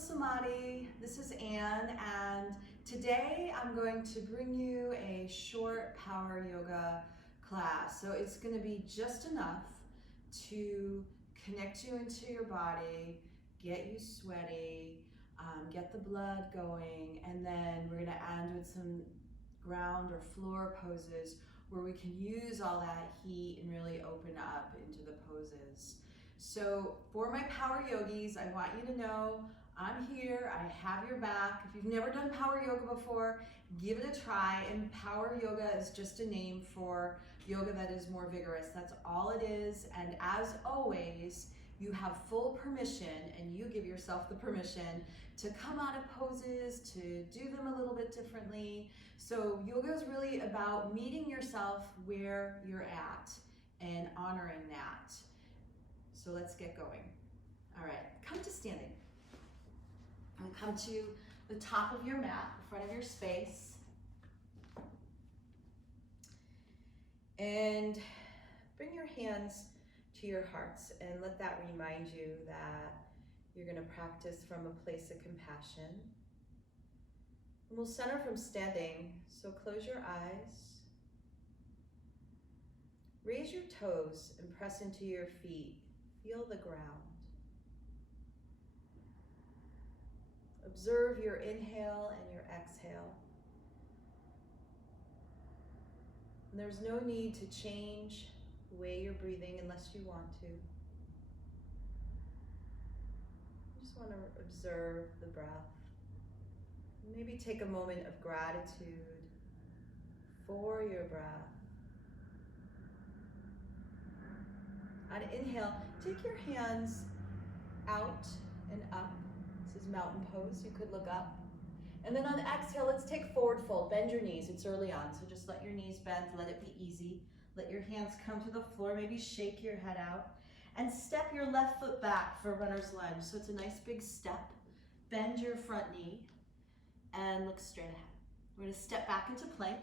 Samadhi. This is Anne, and today I'm going to bring you a short power yoga class. So it's going to be just enough to connect you into your body, get you sweaty, get the blood going, and then we're going to end with some ground or floor poses where we can use all that heat and really open up into the poses. So for my power yogis, I want you to know I'm here, I have your back. If you've never done power yoga before, give it a try. And power yoga is just a name for yoga that is more vigorous. That's all it is. And as always, you have full permission, and you give yourself the permission to come out of poses, to do them a little bit differently. So yoga is really about meeting yourself where you're at and honoring that. So let's get going. All right, come to standing. And come to the top of your mat, the front of your space. And bring your hands to your hearts and let that remind you that you're going to practice from a place of compassion. And we'll center from standing, so close your eyes. Raise your toes and press into your feet. Feel the ground. Observe your inhale and your exhale. And there's no need to change the way you're breathing unless you want to. You just want to observe the breath. Maybe take a moment of gratitude for your breath. On inhale, take your hands out and up. This is mountain pose, you could look up. And then on exhale, let's take forward fold. Bend your knees, it's early on, so just let your knees bend, let it be easy. Let your hands come to the floor, maybe shake your head out. And step your left foot back for runner's lunge. So it's a nice big step. Bend your front knee and look straight ahead. We're gonna step back into plank.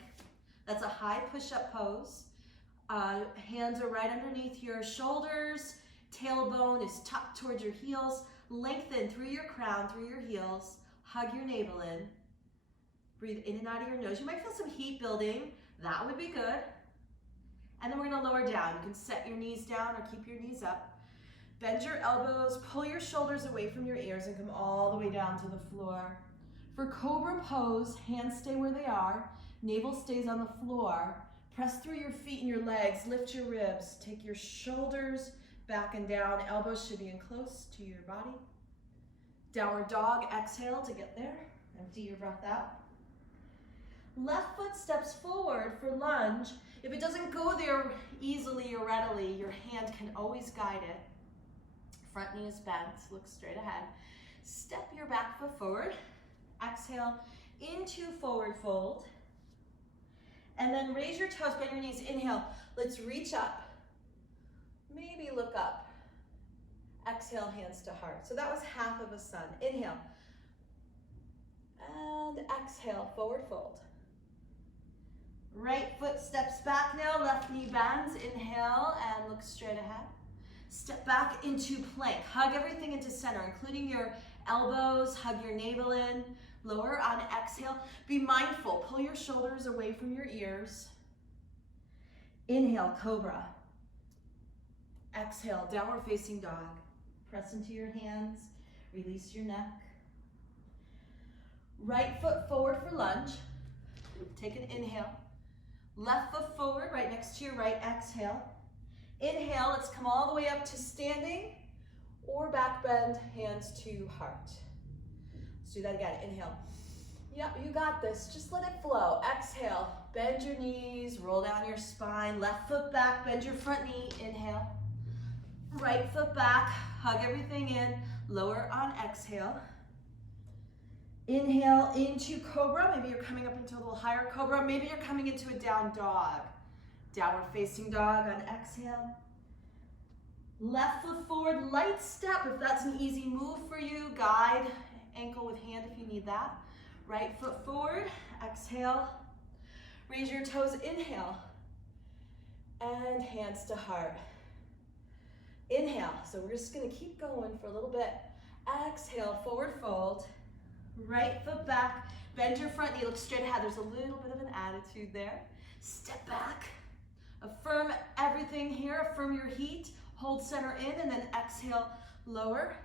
That's a high push-up pose. Hands are right underneath your shoulders. Tailbone is tucked towards your heels. Lengthen through your crown, through your heels. Hug your navel in. Breathe in and out of your nose. You might feel some heat building. That would be good. And then we're gonna lower down. You can set your knees down or keep your knees up. Bend your elbows, pull your shoulders away from your ears and come all the way down to the floor. For Cobra Pose, hands stay where they are. Navel stays on the floor. Press through your feet and your legs, lift your ribs. Take your shoulders back and down. Elbows should be in close to your body. Downward dog, exhale to get there. Empty your breath out. Left foot steps forward for lunge. If it doesn't go there easily or readily, your hand can always guide it. Front knee is bent, look straight ahead. Step your back foot forward. Exhale into forward fold. And then raise your toes, bend your knees. Inhale, let's reach up. Maybe look up. Exhale, hands to heart. So that was half of a sun. Inhale. And exhale, forward fold. Right foot steps back now, left knee bends. Inhale and look straight ahead. Step back into plank. Hug everything into center, including your elbows. Hug your navel in. Lower on exhale. Be mindful. Pull your shoulders away from your ears. Inhale, cobra. Exhale, downward facing dog. Press into your hands. Release your neck. Right foot forward for lunge. Take an inhale. Left foot forward, right next to your right. Exhale. Inhale, let's come all the way up to standing or back bend, hands to heart. Let's do that again. Inhale. Yep, you got this. Just let it flow. Exhale. Bend your knees, roll down your spine. Left foot back, bend your front knee. Inhale. Right foot back, hug everything in. Lower on exhale. Inhale into cobra. Maybe you're coming up into a little higher cobra. Maybe you're coming into a down dog. Downward facing dog on exhale. Left foot forward, light step. If that's an easy move for you, guide ankle with hand if you need that. Right foot forward, exhale. Raise your toes, inhale. And hands to heart. Inhale, so we're just gonna keep going for a little bit. Exhale, forward fold. Right foot back. Bend your front knee, look straight ahead. There's a little bit of an attitude there. Step back. Affirm everything here. Affirm your heat. Hold center in and then exhale, lower.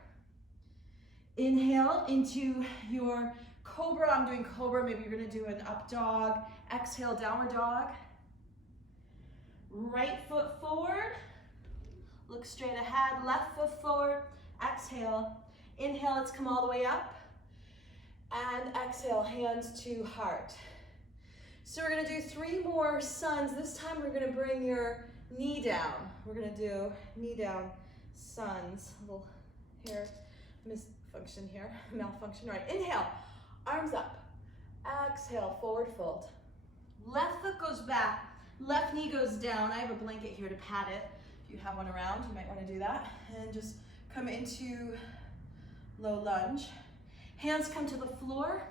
Inhale into your Cobra. I'm doing Cobra. Maybe you're going to do an up dog. Exhale, downward dog. Right foot forward. Look straight ahead. Left foot forward. Exhale. Inhale, let's come all the way up. And exhale, hands to heart. So we're going to do 3 more suns. This time we're going to bring your knee down. We're going to do knee down suns. A little hair misfunction here, malfunction. All right, inhale, arms up. Exhale, forward fold. Left foot goes back, left knee goes down. I have a blanket here to pad it. If you have one around, you might want to do that. And just come into low lunge. Hands come to the floor.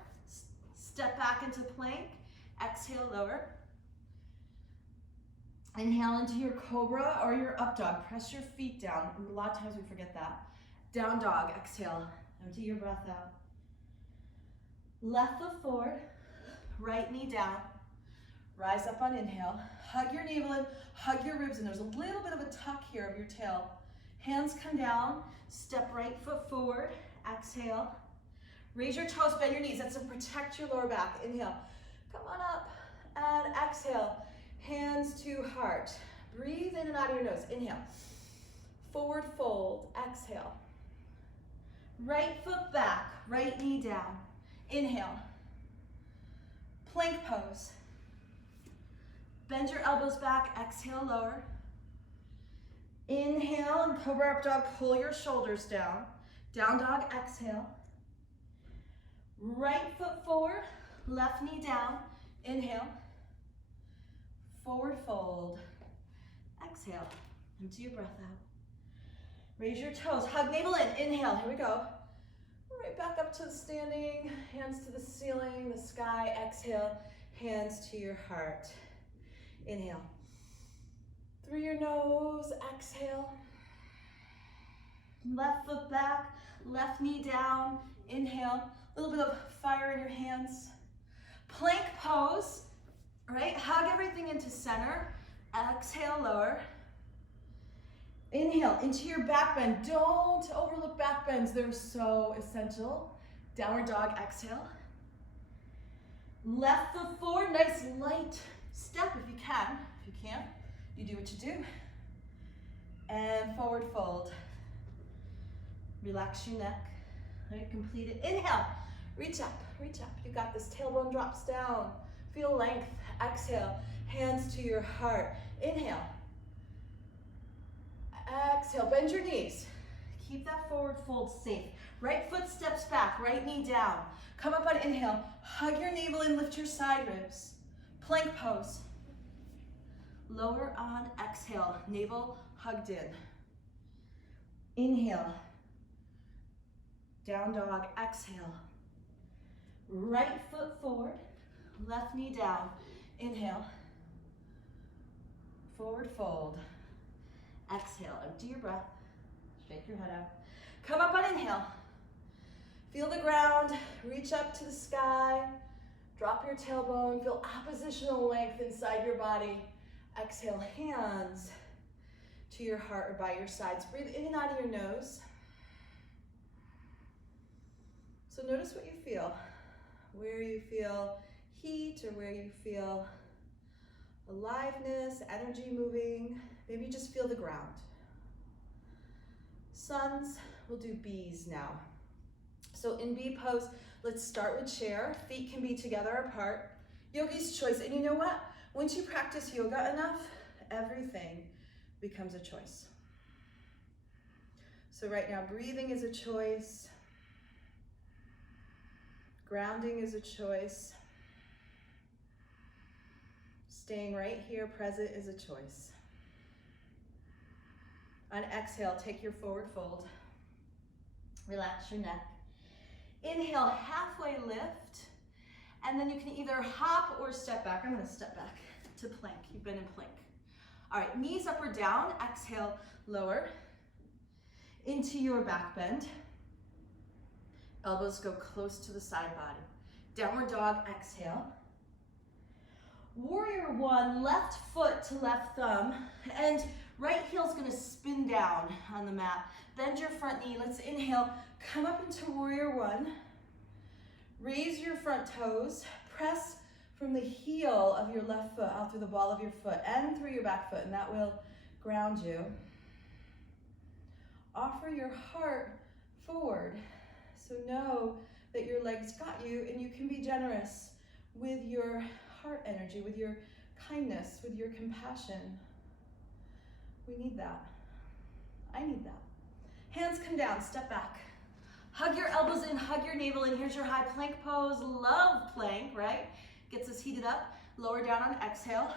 Step back into plank. Exhale, lower. Inhale into your Cobra or your up dog. Press your feet down. A lot of times we forget that. Down dog, exhale. Empty your breath out. Left foot forward, right knee down. Rise up on inhale. Hug your navel in, hug your ribs in. There's a little bit of a tuck here of your tail. Hands come down. Step right foot forward. Exhale. Raise your toes, bend your knees. That's to protect your lower back. Inhale. Come on up. And exhale. Hands to heart. Breathe in and out of your nose. Inhale. Forward fold. Exhale. Right foot back. Right knee down. Inhale. Plank pose. Bend your elbows back. Exhale, lower. Inhale and Cobra up dog. Pull your shoulders down. Down dog. Exhale. Right foot forward, left knee down. Inhale. Forward fold. Exhale. Empty your breath out. Raise your toes. Hug navel in. Inhale. Here we go. Right back up to the standing. Hands to the ceiling, the sky. Exhale. Hands to your heart. Inhale. Through your nose. Exhale. Left foot back. Left knee down. Inhale. A little bit of fire in your hands. Plank pose, right? Hug everything into center. Exhale, lower. Inhale into your back bend. Don't overlook back bends. They're so essential. Downward dog, exhale. Left foot forward, nice light step if you can. If you can't, you do what you do. And forward fold. Relax your neck. Right, complete it. Inhale, reach up, reach up. You got this. Tailbone drops down. Feel length. Exhale, hands to your heart. Inhale. Exhale, bend your knees. Keep that forward fold safe. Right foot steps back, right knee down. Come up on inhale. Hug your navel in, lift your side ribs. Plank pose. Lower on exhale, navel hugged in. Inhale. Down dog, exhale. Right foot forward, left knee down. Inhale. Forward fold. Exhale, empty your breath. Shake your head out. Come up on inhale. Feel the ground, reach up to the sky. Drop your tailbone, feel oppositional length inside your body. Exhale, hands to your heart or by your sides. Breathe in and out of your nose. So notice what you feel, where you feel heat or where you feel aliveness, energy moving. Maybe just feel the ground. Suns, we'll do bees now. So in bee pose, let's start with chair. Feet can be together apart. Yogi's choice. And you know what? Once you practice yoga enough, everything becomes a choice. So right now, breathing is a choice. Grounding is a choice. Staying right here, present, is a choice. On exhale, take your forward fold. Relax your neck. Inhale, halfway lift. And then you can either hop or step back. I'm going to step back to plank. You've been in plank. All right, knees up or down. Exhale, lower into your back bend. Elbows go close to the side body. Downward dog, exhale. Warrior one, left foot to left thumb, and right heel's gonna spin down on the mat. Bend your front knee. Let's inhale, come up into warrior one. Raise your front toes. Press from the heel of your left foot out through the ball of your foot and through your back foot, and that will ground you. Offer your heart forward. So know that your legs got you, and you can be generous with your heart energy, with your kindness, with your compassion. We need that. I need that. Hands come down, step back. Hug your elbows in, hug your navel in. Here's your high plank pose. Love plank, right? Gets us heated up. Lower down on exhale.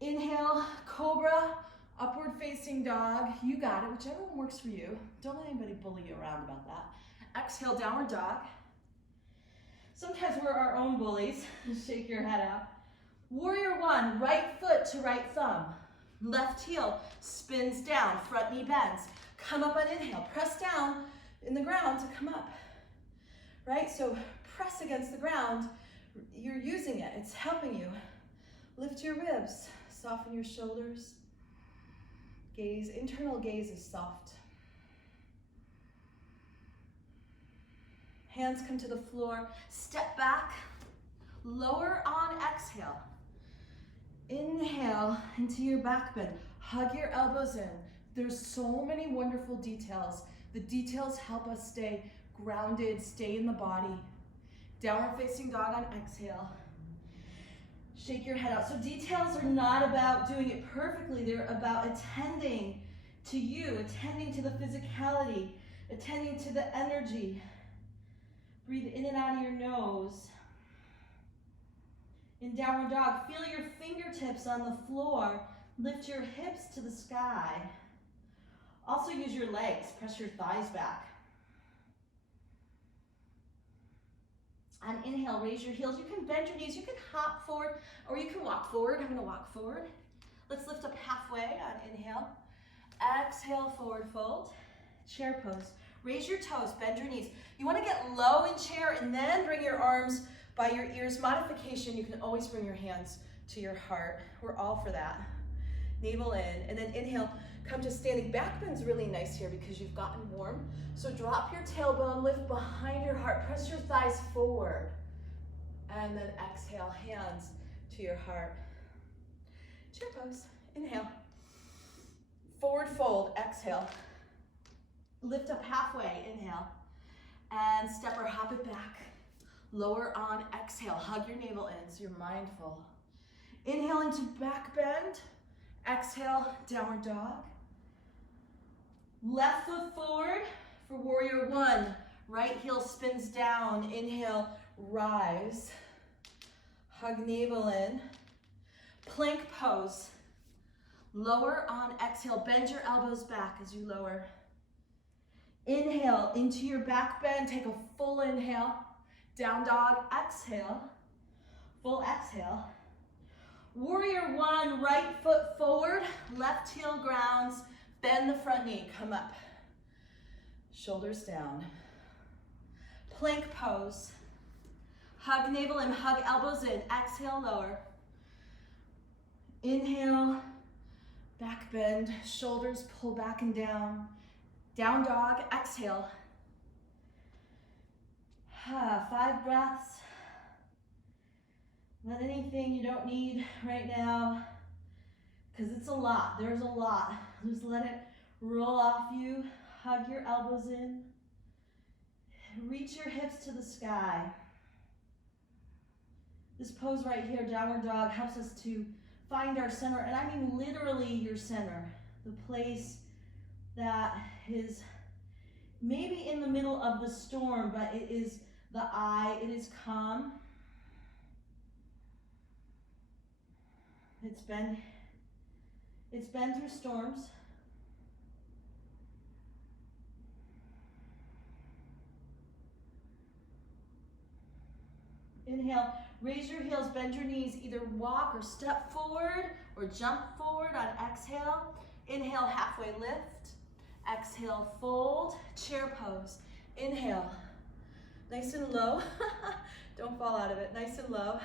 Inhale, cobra, upward facing dog. You got it, whichever one works for you. Don't let anybody bully you around about that. Exhale, downward dog. Sometimes we're our own bullies. Shake your head out. Warrior one, right foot to right thumb. Left heel spins down, front knee bends. Come up on inhale, press down in the ground to come up, right? So press against the ground, you're using it, it's helping you. Lift your ribs, soften your shoulders. Gaze, internal gaze is soft. Hands come to the floor, step back, lower on exhale. Inhale into your back bend, hug your elbows in. There's so many wonderful details. The details help us stay grounded, stay in the body. Downward facing dog on exhale. Shake your head out. So details are not about doing it perfectly. They're about attending to you, attending to the physicality, attending to the energy. Breathe in and out of your nose. In downward dog, feel your fingertips on the floor. Lift your hips to the sky. Also use your legs, press your thighs back. On inhale, raise your heels. You can bend your knees, you can hop forward, or you can walk forward. I'm gonna walk forward. Let's lift up halfway on inhale. Exhale, forward fold. Chair pose. Raise your toes, bend your knees. You wanna get low in chair and then bring your arms by your ears. Modification, you can always bring your hands to your heart. We're all for that. Navel in, and then inhale, come to standing. Back bend's really nice here because you've gotten warm. So drop your tailbone, lift behind your heart, press your thighs forward. And then exhale, hands to your heart. Chair pose, inhale. Forward fold, exhale. Lift up halfway, inhale. And step or hop it back. Lower on exhale, hug your navel in so you're mindful. Inhale into back bend. Exhale, downward dog. Left foot forward for warrior one. Right heel spins down. Inhale, rise. Hug navel in. Plank pose. Lower on exhale. Bend your elbows back as you lower. Inhale into your back bend. Take a full inhale. Down dog, exhale. Full exhale. Warrior one, right foot forward, left heel grounds, bend the front knee, come up. Shoulders down. Plank pose. Hug navel in, hug elbows in, exhale, lower. Inhale, back bend, shoulders pull back and down. Down dog, exhale. 5 breaths. Let anything you don't need right now, because it's a lot, there's a lot. Just let it roll off you. Hug your elbows in. Reach your hips to the sky. This pose right here, downward dog, helps us to find our center, and I mean literally your center. The place that is maybe in the middle of the storm, but it is the eye, it is calm. It's been through storms. Inhale, raise your heels, bend your knees, either walk or step forward or jump forward on exhale. Inhale, halfway lift. Exhale, fold, chair pose. Inhale, nice and low. Don't fall out of it, nice and low.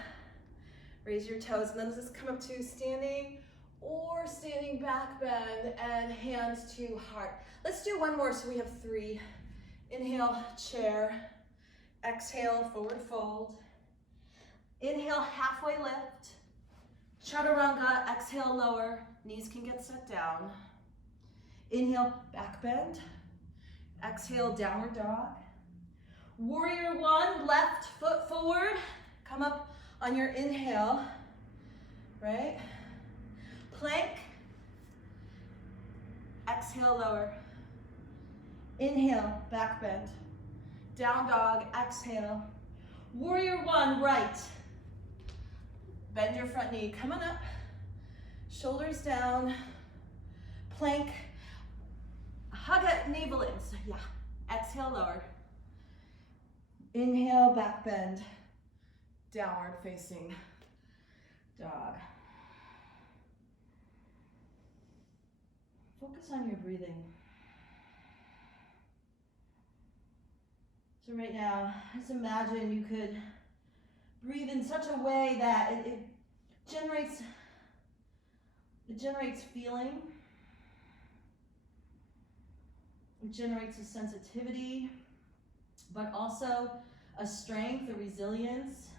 Raise your toes, and then let's come up to standing or standing back bend and hands to heart. Let's do one more so we have 3. Inhale, chair. Exhale, forward fold. Inhale, halfway lift. Chaturanga, exhale, lower. Knees can get set down. Inhale, back bend. Exhale, downward dog. Warrior 1, left foot forward. Come up on your inhale, right? Plank. Exhale, lower. Inhale, back bend. Down dog, exhale. Warrior 1, right. Bend your front knee, come on up. Shoulders down. Plank. Hug at navel in, so yeah. Exhale, lower. Inhale, back bend. Downward facing dog. Focus on your breathing. So right now, just imagine you could breathe in such a way that it generates feeling. It generates a sensitivity, but also a strength, a resilience.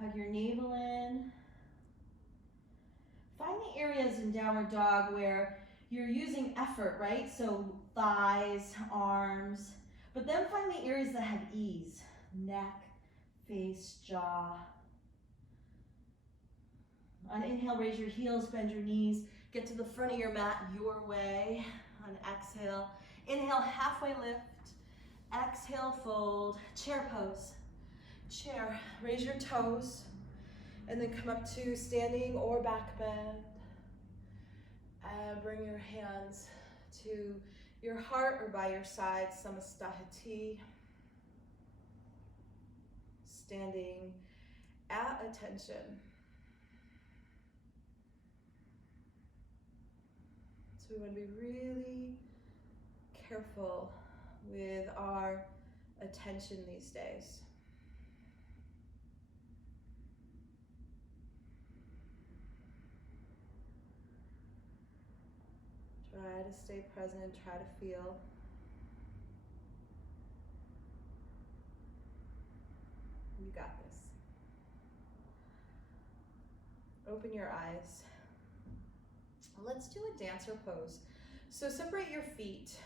Hug your navel in. Find the areas in downward dog where you're using effort, right? So thighs, arms, but then find the areas that have ease. Neck, face, jaw. On inhale, raise your heels, bend your knees. Get to the front of your mat your way. On exhale, inhale, halfway lift. Exhale, fold. Chair pose. Chair, raise your toes. And then come up to standing or back bend. And bring your hands to your heart or by your side, Samadhi. Standing at attention. So we want to be really careful with our attention these days. Try to stay present, try to feel. You got this. Open your eyes. Let's do a dancer pose. So separate your feet.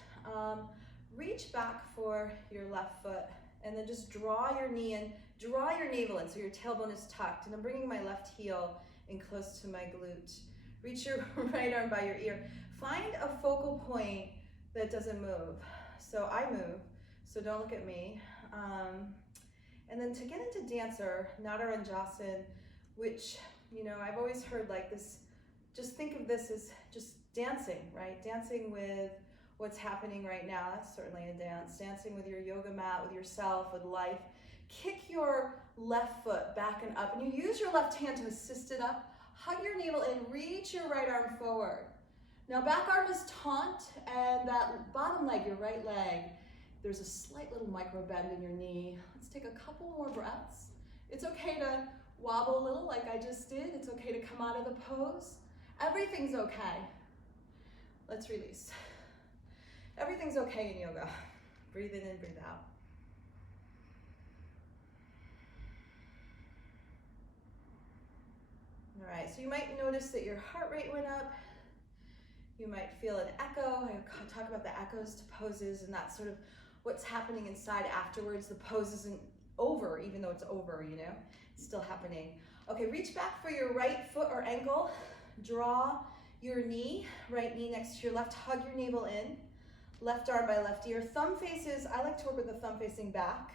Reach back for your left foot and then just draw your knee in, draw your navel in so your tailbone is tucked. And I'm bringing my left heel in close to my glute. Reach your right arm by your ear. Find a focal point that doesn't move. So I move, so don't look at me. And then to get into dancer, Nadaranjasan, which, you know, I've always heard like this, just think of this as just dancing, right? Dancing with what's happening right now. That's certainly a dance. Dancing with your yoga mat, with yourself, with life. Kick your left foot back and up, and you use your left hand to assist it up. Hug your navel in, reach your right arm forward. Now back arm is taunt, and that bottom leg, your right leg, there's a slight little micro bend in your knee. Let's take a couple more breaths. It's okay to wobble a little like I just did. It's okay to come out of the pose. Everything's okay. Let's release. Everything's okay in yoga. Breathe in and breathe out. All right, so you might notice that your heart rate went up. You might feel an echo. I talk about the echoes to poses, and that's sort of what's happening inside afterwards. The pose isn't over, even though it's over, you know? It's still happening. Okay, reach back for your right foot or ankle. Draw your knee, right knee next to your left. Hug your navel in. Left arm by left ear. Thumb faces, I like to work with the thumb facing back.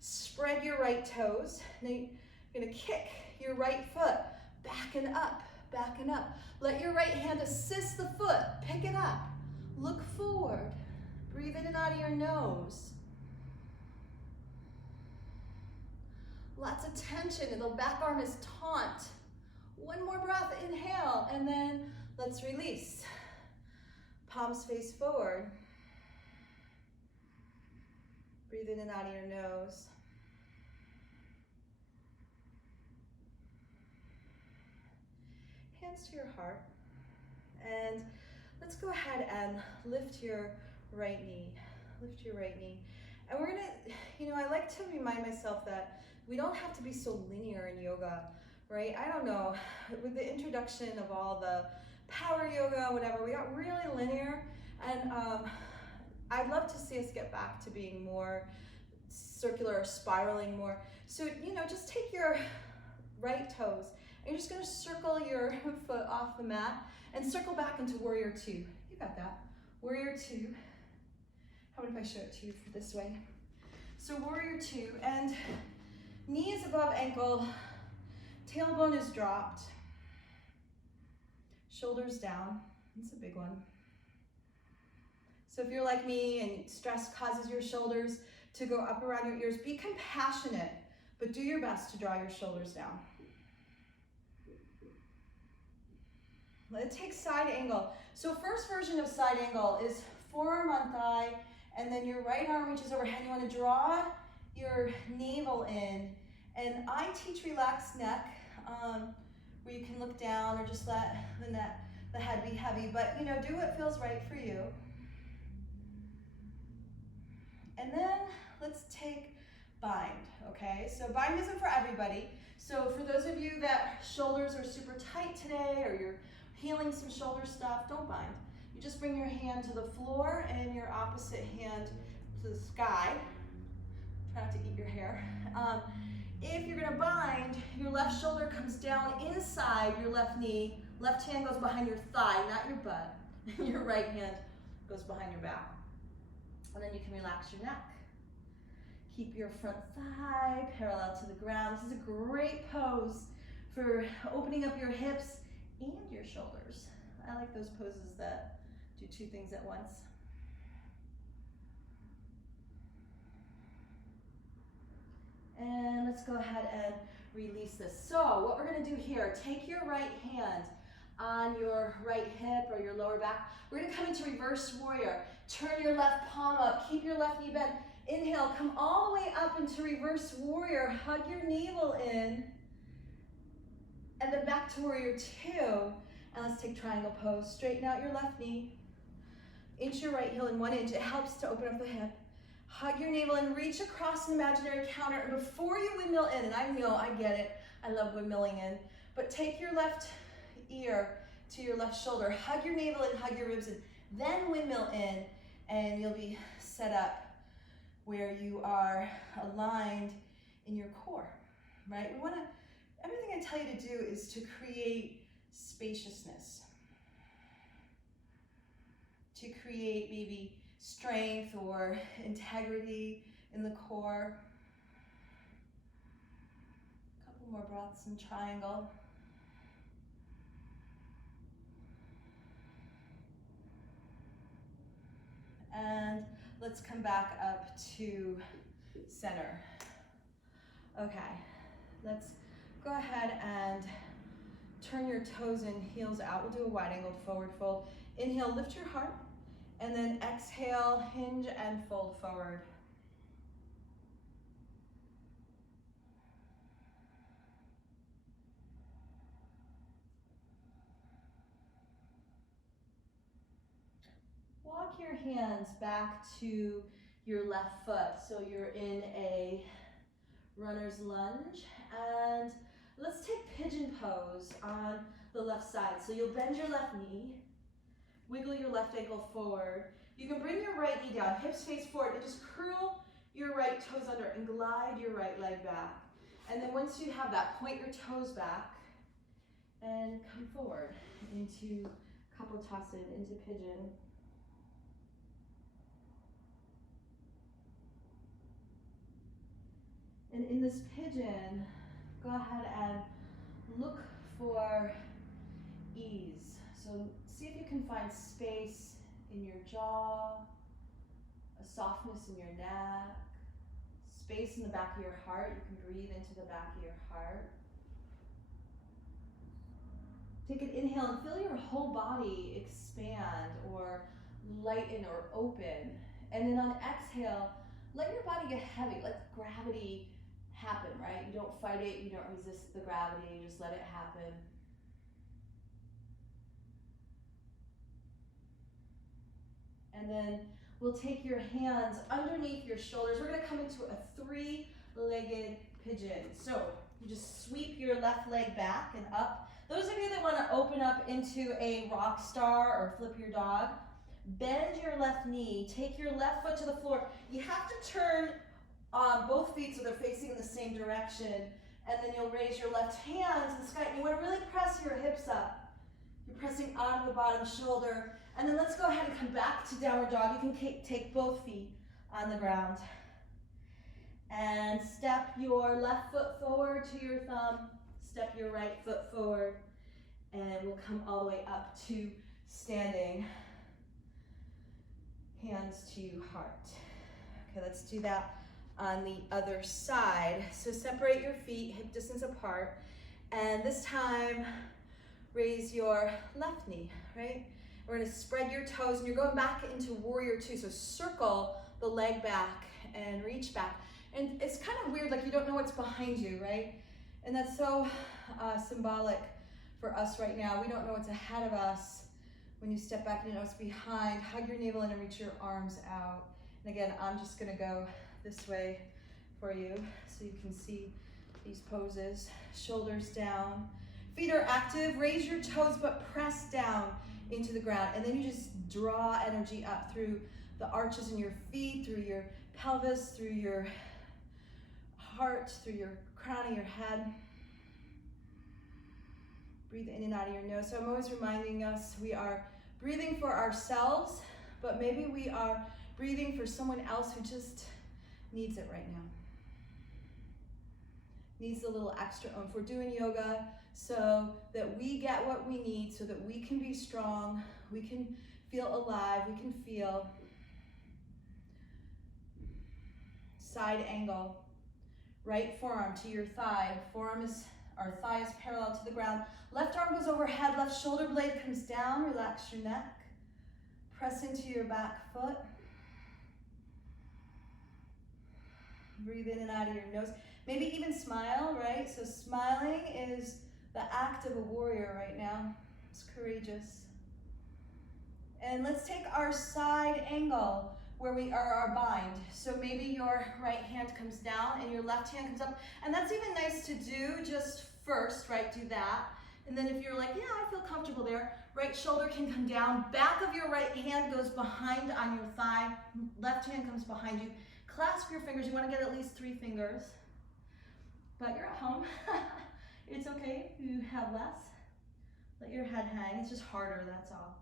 Spread your right toes. Now you're gonna kick your right foot back and up, back and up. Let your right hand assist the foot. Pick it up. Look forward. Breathe in and out of your nose. Lots of tension, and the back arm is taunt. One more breath, inhale, and then let's release. Palms face forward. Breathe in and out of your nose. Hands to your heart. And let's go ahead and lift your right knee. Lift your right knee. And we're gonna, I like to remind myself that we don't have to be so linear in yoga, right? I don't know, with the introduction of all the power yoga, whatever, we got really linear. And I'd love to see us get back to being more circular or spiraling more. So, just take your right toes. And you're just gonna circle your foot off the mat and circle back into warrior two. You got that. Warrior two. How about if I show it to you for this way? So warrior two, and knee is above ankle, tailbone is dropped, shoulders down. That's a big one. So if you're like me and stress causes your shoulders to go up around your ears, be compassionate, but do your best to draw your shoulders down. Let's take side angle. So first version of side angle is forearm on thigh, and then your right arm reaches overhead. You want to draw your navel in. And I teach relaxed neck, where you can look down or just let the head be heavy. But do what feels right for you. And then let's take bind, okay? So bind isn't for everybody. So for those of you that shoulders are super tight today, or you're healing some shoulder stuff, don't bind. You just bring your hand to the floor and your opposite hand to the sky. Try not to eat your hair. If you're gonna bind, your left shoulder comes down inside your left knee, left hand goes behind your thigh, not your butt. Your right hand goes behind your back. And then you can relax your neck. Keep your front thigh parallel to the ground. This is a great pose for opening up your hips and your shoulders. I like those poses that do two things at once. And let's go ahead and release this. So what we're gonna do here, take your right hand on your right hip or your lower back. We're gonna come into reverse warrior. Turn your left palm up, keep your left knee bent. Inhale, come all the way up into reverse warrior. Hug your navel in. And then back to warrior two. And let's take triangle pose. Straighten out your left knee. Inch your right heel in 1 inch. It helps to open up the hip. Hug your navel and reach across an imaginary counter. And before you windmill in, and I know, I get it, I love windmilling in, but take your left ear to your left shoulder. Hug your navel and hug your ribs in. Then windmill in, and you'll be set up where you are aligned in your core, right? Everything I tell you to do is to create spaciousness, to create maybe strength or integrity in the core. A couple more breaths in triangle. And let's come back up to center. Okay, let's go ahead and turn your toes in, heels out. We'll do a wide angled forward fold. Inhale, lift your heart, and then exhale, hinge and fold forward. Walk your hands back to your left foot. So you're in a runner's lunge. And let's take pigeon pose on the left side. So you'll bend your left knee, wiggle your left ankle forward. You can bring your right knee down, hips face forward, and just curl your right toes under and glide your right leg back. And then once you have that, point your toes back and come forward into Kapotasana, into pigeon. And in this pigeon, go ahead and look for ease. So see if you can find space in your jaw, a softness in your neck, space in the back of your heart. You can breathe into the back of your heart. Take an inhale and feel your whole body expand or lighten or open. And then on exhale, let your body get heavy. Let gravity happen, right? You don't fight it, you don't resist the gravity, you just let it happen. And then we'll take your hands underneath your shoulders. We're gonna come into a three-legged pigeon. So you just sweep your left leg back and up. Those of you that wanna open up into a rock star or flip your dog, bend your left knee, take your left foot to the floor. You have to turn both feet so they're facing in the same direction, and then you'll raise your left hand to the sky. You wanna really press your hips up. You're pressing onto the bottom shoulder. And then let's go ahead and come back to downward dog. You can take both feet on the ground. And step your left foot forward to your thumb. Step your right foot forward. And we'll come all the way up to standing. Hands to heart. Okay, let's do that on the other side. So separate your feet, hip distance apart. And this time, raise your left knee, right? We're gonna spread your toes and you're going back into warrior two. So circle the leg back and reach back. And it's kind of weird, like you don't know what's behind you, right? And that's so symbolic for us right now. We don't know what's ahead of us. When you step back, you know what's behind. Hug your navel in and reach your arms out. And again, I'm just gonna go this way for you so you can see these poses. Shoulders down. Feet are active. Raise your toes, but press down into the ground. And then you just draw energy up through the arches in your feet, through your pelvis, through your heart, through your crown of your head. Breathe in and out of your nose. So I'm always reminding us we are breathing for ourselves, but maybe we are breathing for someone else who just needs it right now. Needs a little extra oomph. We're doing yoga so that we get what we need, so that we can be strong, we can feel alive, we can feel. Side angle. Right forearm to your thigh. Our thigh is parallel to the ground. Left arm goes overhead, left shoulder blade comes down. Relax your neck. Press into your back foot. Breathe in and out of your nose. Maybe even smile, right? So smiling is the act of a warrior right now. It's courageous. And let's take our side angle where we are our bind. So maybe your right hand comes down and your left hand comes up. And that's even nice to do just first, right? Do that. And then if you're like, yeah, I feel comfortable there, right shoulder can come down. Back of your right hand goes behind on your thigh. Left hand comes behind you. Clasp your fingers. You want to get at least 3 fingers. But you're at home. It's okay if you have less. Let your head hang. It's just harder, that's all.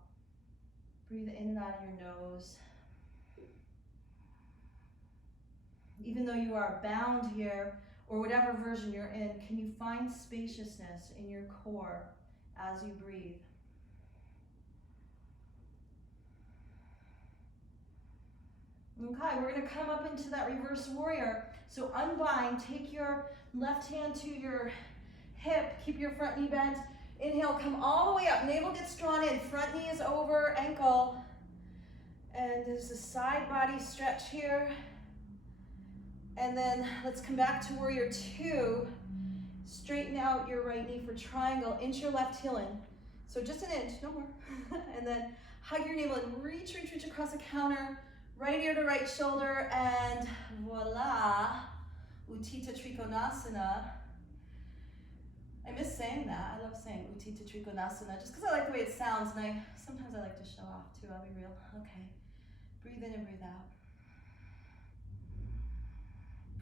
Breathe in and out of your nose. Even though you are bound here, or whatever version you're in, can you find spaciousness in your core as you breathe? Okay, we're gonna come up into that reverse warrior. So unbind, take your left hand to your hip, keep your front knee bent. Inhale, come all the way up, navel gets drawn in, front knee is over ankle. And there's a side body stretch here. And then let's come back to warrior two. Straighten out your right knee for triangle, inch your left heel in. So just an inch, no more. And then hug your navel and reach across the counter, right ear to right shoulder, and voila, Uttita Trikonasana. I miss saying that. I love saying Uttita Trikonasana just because I like the way it sounds, and sometimes I like to show off too, I'll be real. Okay, breathe in and breathe out.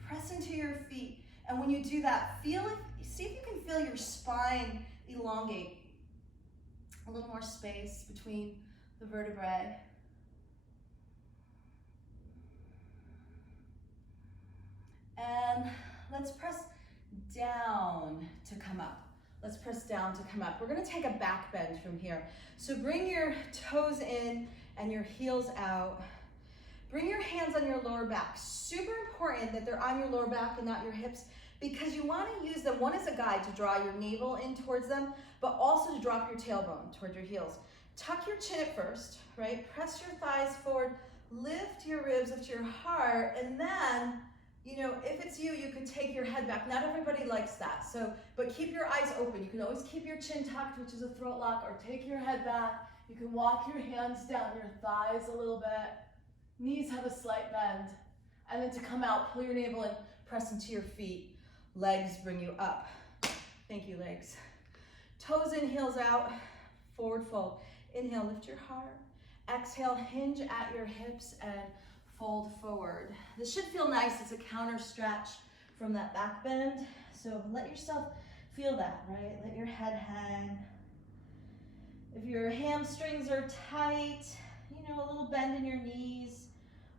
Press into your feet, and when you do that, see if you can feel your spine elongate. A little more space between the vertebrae. And let's press down to come up. Let's press down to come up. We're gonna take a back bend from here. So bring your toes in and your heels out. Bring your hands on your lower back. Super important that they're on your lower back and not your hips, because you want to use them, one as a guide to draw your navel in towards them, but also to drop your tailbone towards your heels. Tuck your chin at first, right? Press your thighs forward, Lift your ribs, lift your heart, and then, you know, if it's you, you can take your head back. Not everybody likes that, so, but keep your eyes open. You can always keep your chin tucked, which is a throat lock, or take your head back. You can walk your hands down your thighs a little bit. Knees have a slight bend. And then to come out, pull your navel in, press into your feet. Legs bring you up. Thank you, legs. Toes in, heels out, forward fold. Inhale, lift your heart. Exhale, hinge at your hips and fold forward. This should feel nice. It's a counter stretch from that back bend. So let yourself feel that, right? Let your head hang. If your hamstrings are tight, you know, a little bend in your knees,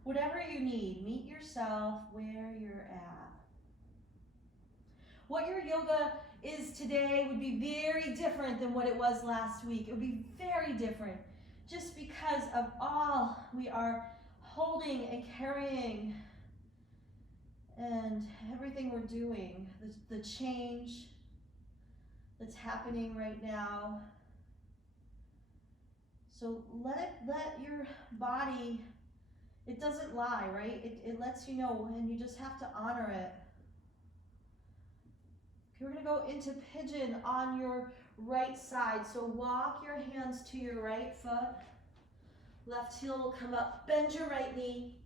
whatever you need, meet yourself where you're at. What your yoga is today would be very different than what it was last week. It would be very different just because of all we are holding and carrying and everything we're doing, the change that's happening right now. So let your body, it doesn't lie, right? It lets you know, and you just have to honor it. We're going to go into pigeon on your right side. So walk your hands to your right foot. Left heel will come up. Bend your right knee.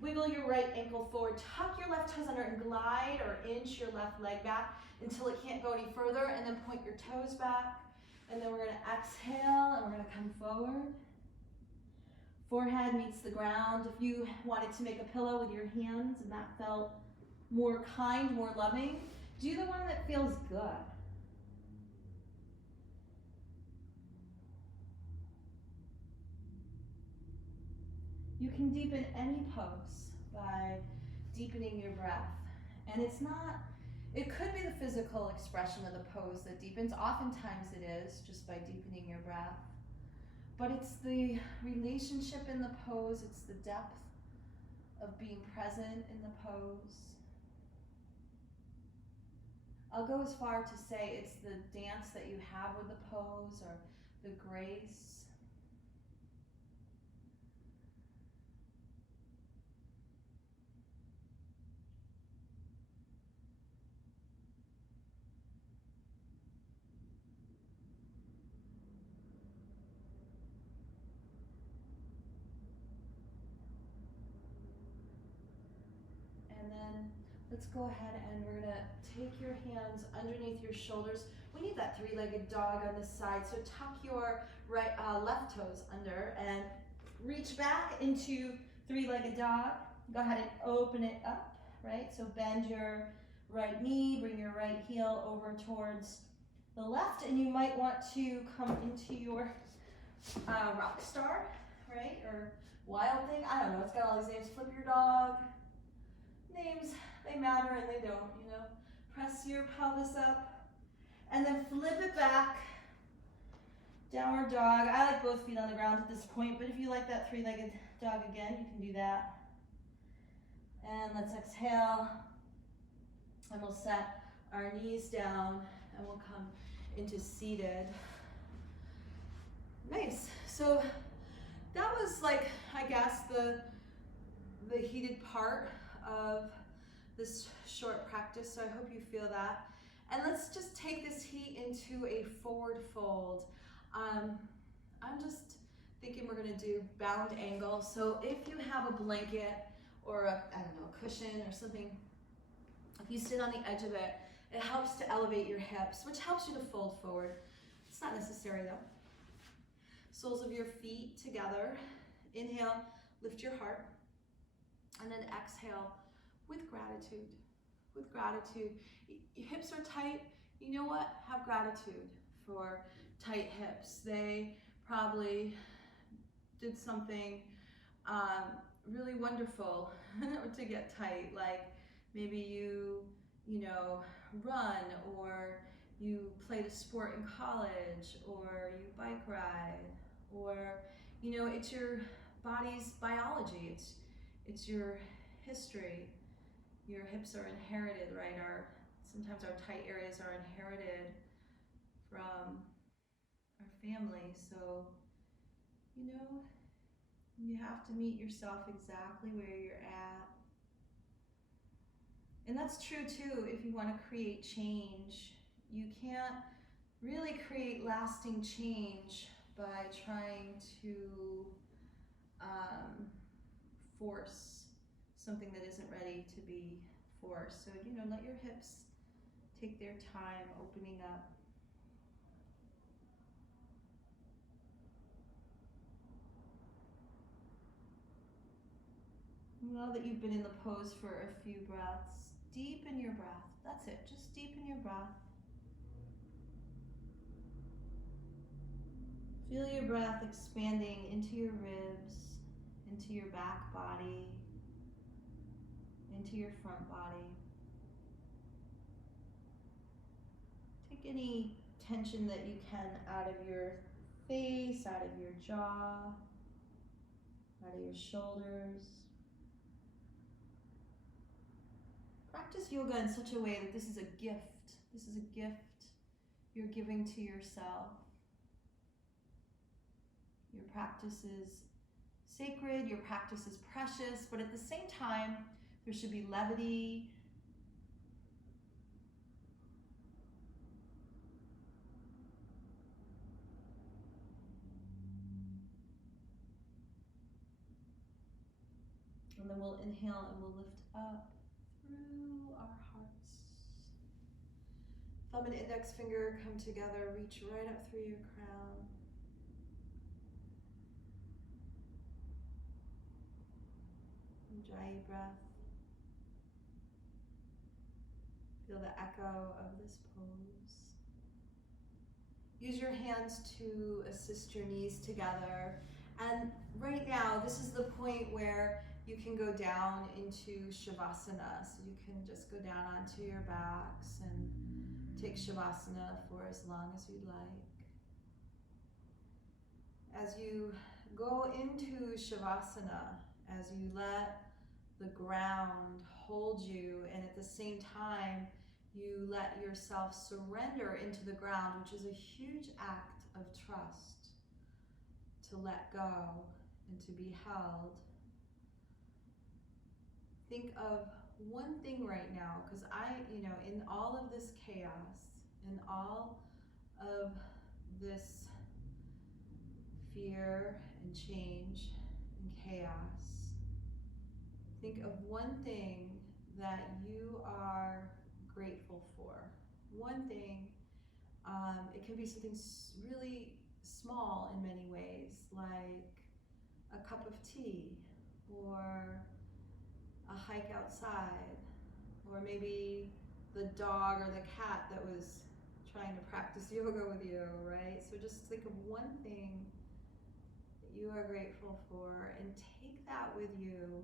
Wiggle your right ankle forward. Tuck your left toes under and glide or inch your left leg back until it can't go any further. And then point your toes back. And then we're going to exhale and we're going to come forward. Forehead meets the ground. If you wanted to make a pillow with your hands and that felt more kind, more loving, do the one that feels good. You can deepen any pose by deepening your breath. And it's not, it could be the physical expression of the pose that deepens. Oftentimes it is, just by deepening your breath. But it's the relationship in the pose, it's the depth of being present in the pose. I'll go as far to say it's the dance that you have with the pose or the grace. And then let's go ahead and we're gonna take your hands underneath your shoulders. We need that three-legged dog on this side. So tuck your left toes under and reach back into three-legged dog. Go ahead and open it up, right? So bend your right knee, bring your right heel over towards the left, and you might want to come into your rock star, right? Or wild thing, I don't know, it's got all these names. Flip your dog. Names, they matter and they don't, you know. Press your pelvis up and then flip it back. Downward dog. I like both feet on the ground at this point, but if you like that three-legged dog again, you can do that. And let's exhale. And we'll set our knees down and we'll come into seated. Nice. So that was like, I guess, the heated part of this short practice, so I hope you feel that. And let's just take this heat into a forward fold. I'm just thinking we're gonna do bound angle. So if you have a blanket or a cushion or something, if you sit on the edge of it, it helps to elevate your hips, which helps you to fold forward. It's not necessary though. Soles of your feet together. Inhale, lift your heart. And then exhale with gratitude. With gratitude. Your hips are tight. You know what? Have gratitude for tight hips. They probably did something really wonderful to get tight. Like maybe you run, or you played a sport in college, or you bike ride, or it's your body's biology. It's your history. Your hips are inherited, right? Sometimes our tight areas are inherited from our family. So, You have to meet yourself exactly where you're at. And that's true too if you want to create change. You can't really create lasting change by trying to force something that isn't ready to be forced. So, let your hips take their time opening up. Now that you've been in the pose for a few breaths, deepen your breath. That's it, just deepen your breath. Feel your breath expanding into your ribs, into your back body, into your front body. Take any tension that you can out of your face, out of your jaw, out of your shoulders. Practice yoga in such a way that this is a gift. This is a gift you're giving to yourself. Your practice is sacred, your practice is precious, but at the same time, there should be levity. And then we'll inhale and we'll lift up through our hearts. Thumb and index finger come together, reach right up through your crown. Ujjayi breath. Feel the echo of this pose. Use your hands to assist your knees together. And right now, this is the point where you can go down into Shavasana. So you can just go down onto your backs and take Shavasana for as long as you'd like. As you go into Shavasana, as you let the ground hold you, and at the same time, you let yourself surrender into the ground, which is a huge act of trust, to let go and to be held. Think of one thing right now, because in all of this chaos, in all of this fear and change and chaos, think of one thing that you are grateful for. One thing, it can be something really small in many ways, like a cup of tea, or a hike outside, or maybe the dog or the cat that was trying to practice yoga with you, right? So just think of one thing that you are grateful for and take that with you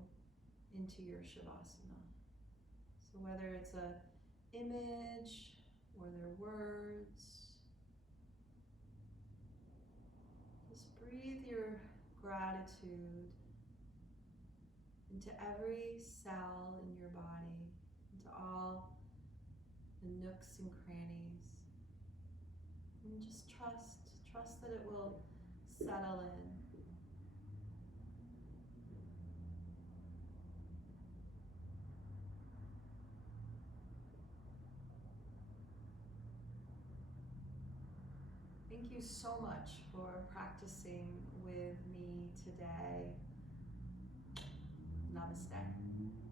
into your Shavasana. So whether it's a image or their words, just breathe your gratitude into every cell in your body, into all the nooks and crannies. And just trust that it will settle in. Thank you so much for practicing with me today. Namaste.